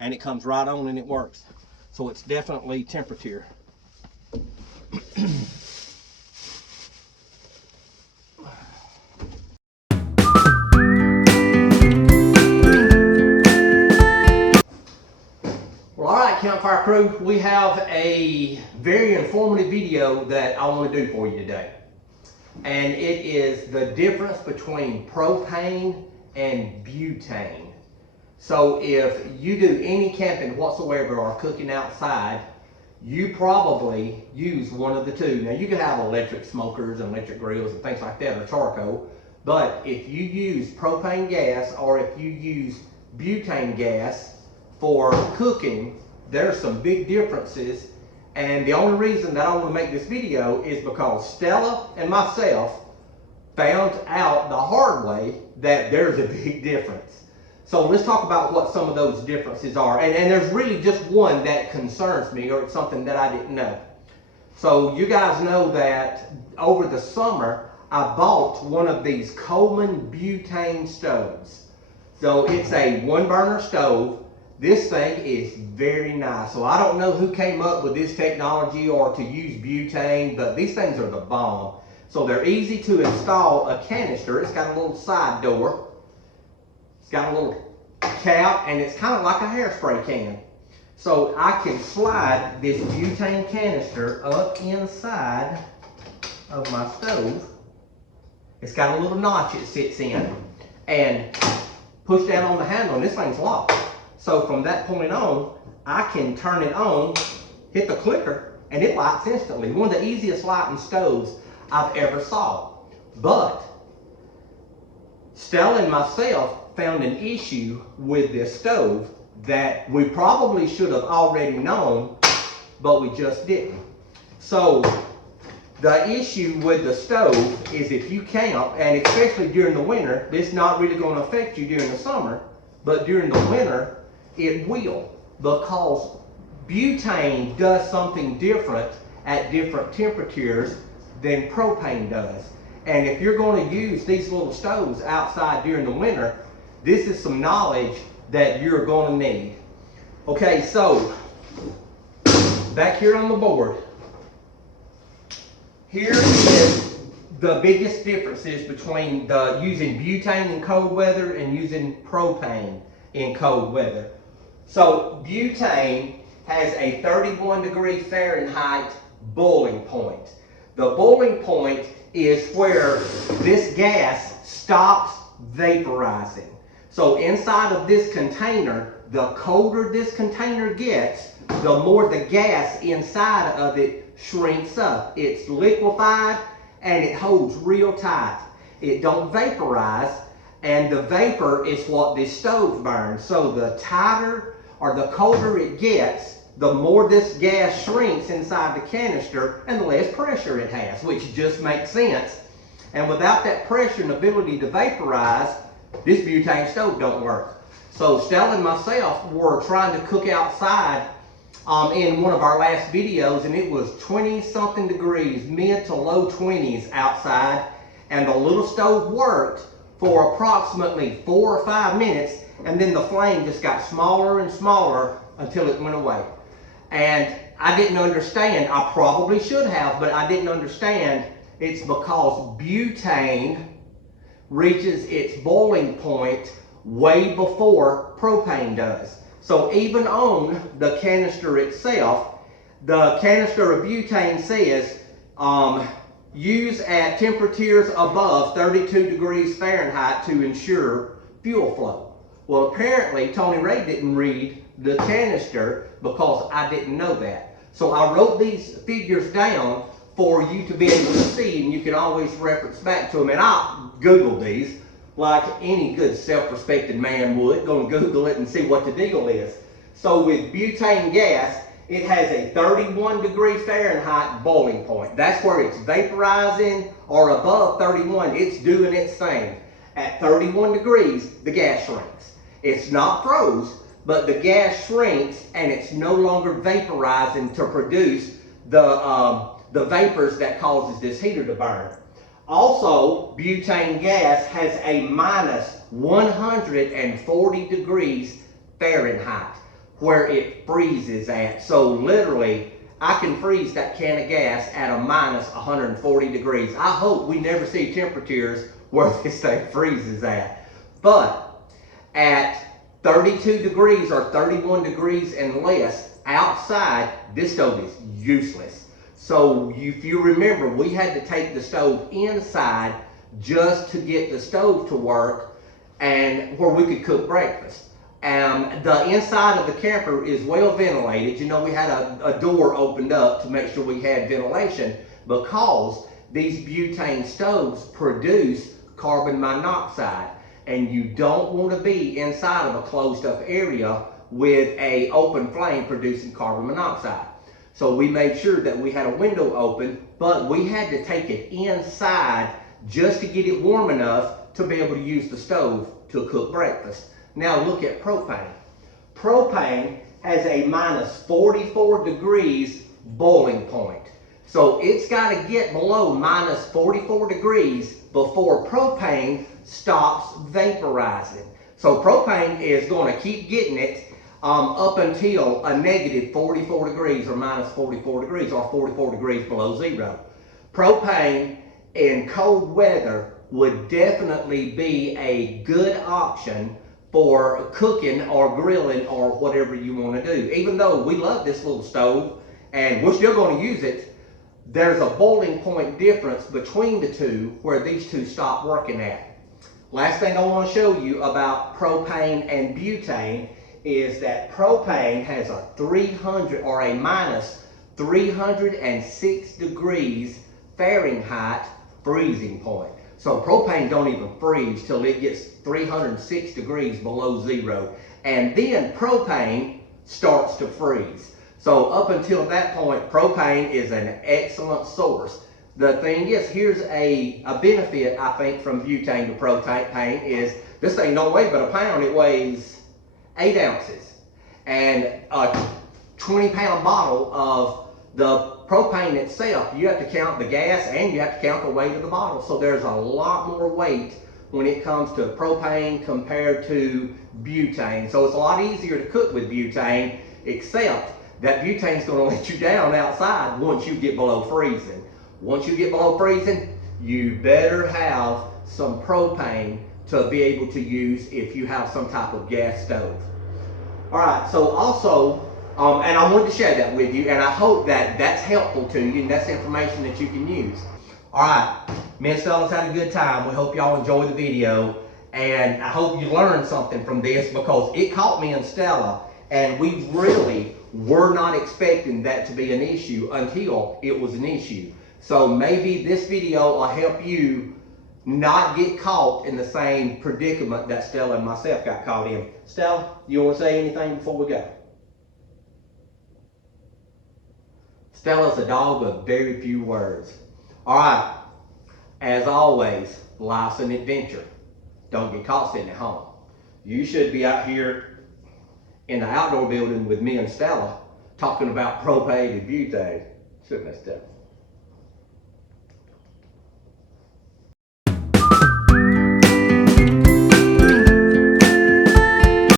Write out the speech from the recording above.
and it comes right on and it works. So it's definitely temperature. Well, all right, Campfire Crew, we have a very informative video that I want to do for you today. And it is the difference between propane and butane. So if you do any camping whatsoever or cooking outside, you probably use one of the two. Now you can have electric smokers and electric grills and things like that, or charcoal, but if you use propane gas or if you use butane gas for cooking, there's some big differences. And the only reason that I want to make this video is because Stella and myself found out the hard way that there's a big difference. So let's talk about what some of those differences are. And there's really just one that concerns me, or it's something that I didn't know. So you guys know that over the summer, I bought one of these Coleman butane stoves. So it's a one burner stove. This thing is very nice. So I don't know who came up with this technology or to use butane, but these things are the bomb. So they're easy to install. A canister, it's got a little side door. It's got a little cap, and it's kind of like a hairspray can. So I can slide this butane canister up inside of my stove. It's got a little notch it sits in, and push down on the handle, and this thing's locked. So from that point on, I can turn it on, hit the clicker, and it lights instantly. One of the easiest lighting stoves I've ever saw. But Stella and myself found an issue with this stove that we probably should have already known, but we just didn't. So the issue with the stove is if you camp, and especially during the winter, this is not really going to affect you during the summer, but during the winter, it will, because butane does something different at different temperatures than propane does. And if you're going to use these little stoves outside during the winter, this is some knowledge that you're going to need. Okay, so back here on the board, here is the biggest differences between using butane in cold weather and using propane in cold weather. So butane has a 31 degree Fahrenheit boiling point. The boiling point is where this gas stops vaporizing. So inside of this container, the colder this container gets, the more the gas inside of it shrinks up. It's liquefied and it holds real tight. It don't vaporize, and the vapor is what this stove burns. So the tighter or the colder it gets, the more this gas shrinks inside the canister and the less pressure it has, which just makes sense. And without that pressure and ability to vaporize, this butane stove don't work. So Stella and myself were trying to cook outside in one of our last videos, and it was 20 something degrees, mid to low 20s outside, and the little stove worked for approximately 4 or 5 minutes, and then the flame just got smaller and smaller until it went away. And I didn't understand. I probably should have, but I didn't understand. It's because butane reaches its boiling point way before propane does. So even on the canister itself, the canister of butane says use at temperatures above 32 degrees Fahrenheit to ensure fuel flow. Well, apparently Tony Ray didn't read the canister because I didn't know that. So I wrote these figures down for you to be able to see, and you can always reference back to them. And I Googled these like any good self-respected man would. Go to Google it and see what the deal is. So with butane gas, it has a 31 degree Fahrenheit boiling point. That's where it's vaporizing, or above 31, it's doing its thing. At 31 degrees, the gas shrinks. It's not froze, but the gas shrinks and it's no longer vaporizing to produce the vapors that causes this heater to burn. Also, butane gas has a minus 140 degrees Fahrenheit. where it freezes at. So literally, I can freeze that can of gas at a minus 140 degrees. I hope we never see temperatures where this thing freezes at. But at 32 degrees or 31 degrees and less outside, this stove is useless. So if you remember, we had to take the stove inside just to get the stove to work and where we could cook breakfast. The inside of the camper is well ventilated. You know, we had a door opened up to make sure we had ventilation because these butane stoves produce carbon monoxide, and you don't want to be inside of a closed up area with an open flame producing carbon monoxide. So we made sure that we had a window open, but we had to take it inside just to get it warm enough to be able to use the stove to cook breakfast. Now look at propane. Propane has a minus 44 degrees boiling point. So it's got to get below minus 44 degrees before propane stops vaporizing. So propane is going to keep getting it up until a negative 44 degrees or minus 44 degrees or 44 degrees below zero. Propane in cold weather would definitely be a good option for cooking or grilling or whatever you want to do. Even though we love this little stove and we're still going to use it, there's a boiling point difference between the two where these two stop working at. Last thing I want to show you about propane and butane is that propane has a 300 or a minus 306 degrees Fahrenheit freezing point. So propane don't even freeze till it gets 306 degrees below zero. And then propane starts to freeze. So up until that point, propane is an excellent source. The thing is, here's a benefit I think from butane to propane is this thing don't weigh but a pound, it weighs 8 ounces. And a 20-pound bottle of the propane itself, you have to count the gas and you have to count the weight of the bottle. So there's a lot more weight when it comes to propane compared to butane. So it's a lot easier to cook with butane, except that butane's going to let you down outside once you get below freezing. Once you get below freezing, you better have some propane to be able to use if you have some type of gas stove. All right, so also, and I wanted to share that with you, and I hope that that's helpful to you and that's information that you can use. All right, me and Stella's had a good time. We hope y'all enjoy the video, and I hope you learned something from this because it caught me and Stella, and we really were not expecting that to be an issue until it was an issue. So maybe this video will help you not get caught in the same predicament that Stella and myself got caught in. Stella, you want to say anything before we go? Stella's a dog with very few words. All right, as always, life's an adventure. Don't get caught sitting at home. You should be out here in the outdoor building with me and Stella talking about propane and butane. Shouldn't I, Stella?